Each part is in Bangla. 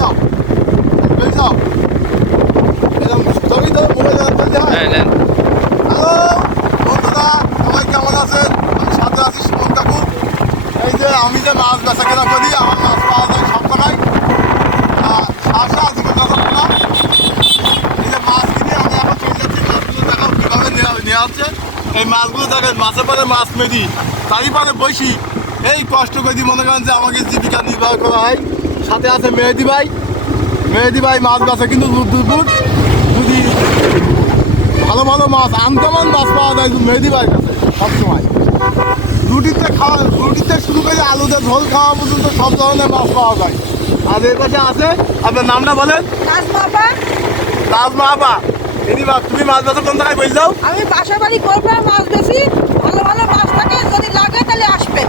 যাও বেরিয়ে যাও এরকম ছবি তো মোবাইল বলতে হয়। হ্যালো বন্ধুরা, সবাই কেমন আছেন? আমি সাথে আছি সুমন কাকু। এই যে আমি যে মাছ বেচা কেনা করি, আমার মাছ পাওয়া যায় সবসময়। আশা আজকে কথা বলা, এই যে মাছ কিনে আমি এখন চলে যাচ্ছি। মাছগুলো দেখাও কীভাবে নেওয়া হচ্ছে। এই মাছগুলো দেখেন, মাছের পরে মাছ মেরি, তারই পরে বসি। এই কষ্ট করে মনে করেন যে আমাকে জীবিকা নির্বাহ করা হয়। সাথে আছে মেহেদি ভাই মাছ বেচা কিন্তু দুপুর যদি ভালো ভালো মাছ আনকমন মাছ পাওয়া যায় মেহেদি ভাইয়ের কাছে সবসময়। রুটিতে শুরু করে আলুতে ঝোল খাওয়া পর্যন্ত সব ধরনের মাছ পাওয়া যায়। আর এর পাশে আছে, আপনার নামটা বলেন। তাজমা। তুমি মাছ বেচা কোন জায়গায় বলে যাও? আমি বাসা বাড়ি করবো, মাছ বেশি ভালো ভালো মাছ থাকে, যদি লাগে তাহলে আসবেন।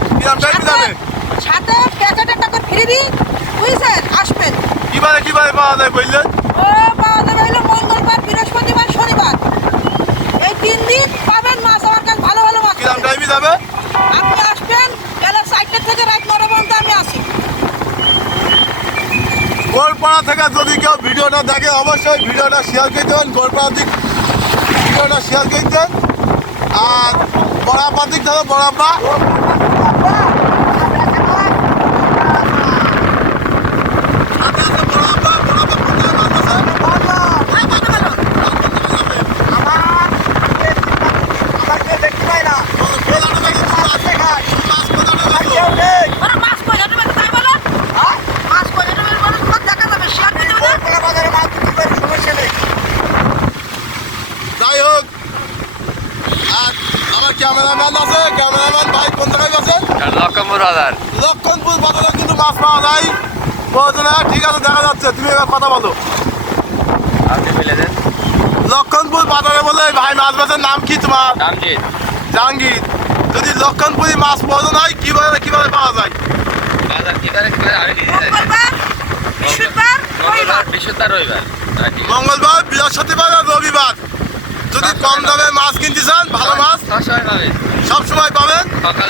সাথে প্যাকেটে টাকা ফ্রি দিই, বুঝছেন? আসবেন। কিভাবে পাওয়া যায় বললেন? ও পাওয়া যাবে হলো মঙ্গলবার, বৃহস্পতিবার, শনিবার, এই 3 দিন পাবেন মাছ আমার কাছে, ভালো ভালো মাছ। কিরম টাইমে যাবে? আপনি আসবেন বেলা 4টা থেকে রাত 9টা পর্যন্ত আমি আসি। গোলপাড়া থেকে যদি কেউ ভিডিওটা দেখে অবশ্যই ভিডিওটা শেয়ার করে দেবেন। গোলপাড়ার দিক ভিডিওটা শেয়ার করে দেন। আর বড়াপার দিক ধরো, বড়াপা ক্যামেরাম্যান আছে, ক্যামেরাম্যান ভাই কোন জায়গায় আছেন? লক্ষণপুর বাজারে কিন্তু মাছ পাওয়া যায়। ঠিক আছে, দেখা যাচ্ছে। তুমি এবার কথা বলো। লক্ষণপুর বাজারে বলে ভাই মাছ বেচার নাম কি তোমার? জাহাঙ্গীর। যদি লক্ষণপুরি মাছ প্রয়োজন হয় কিভাবে পাওয়া যায়? মঙ্গলবার, বৃহস্পতিবার আর রবিবার। যদি কম দামে মাছ কিনতে চান, ভালো মাছ সব সময় পাবেন। সকাল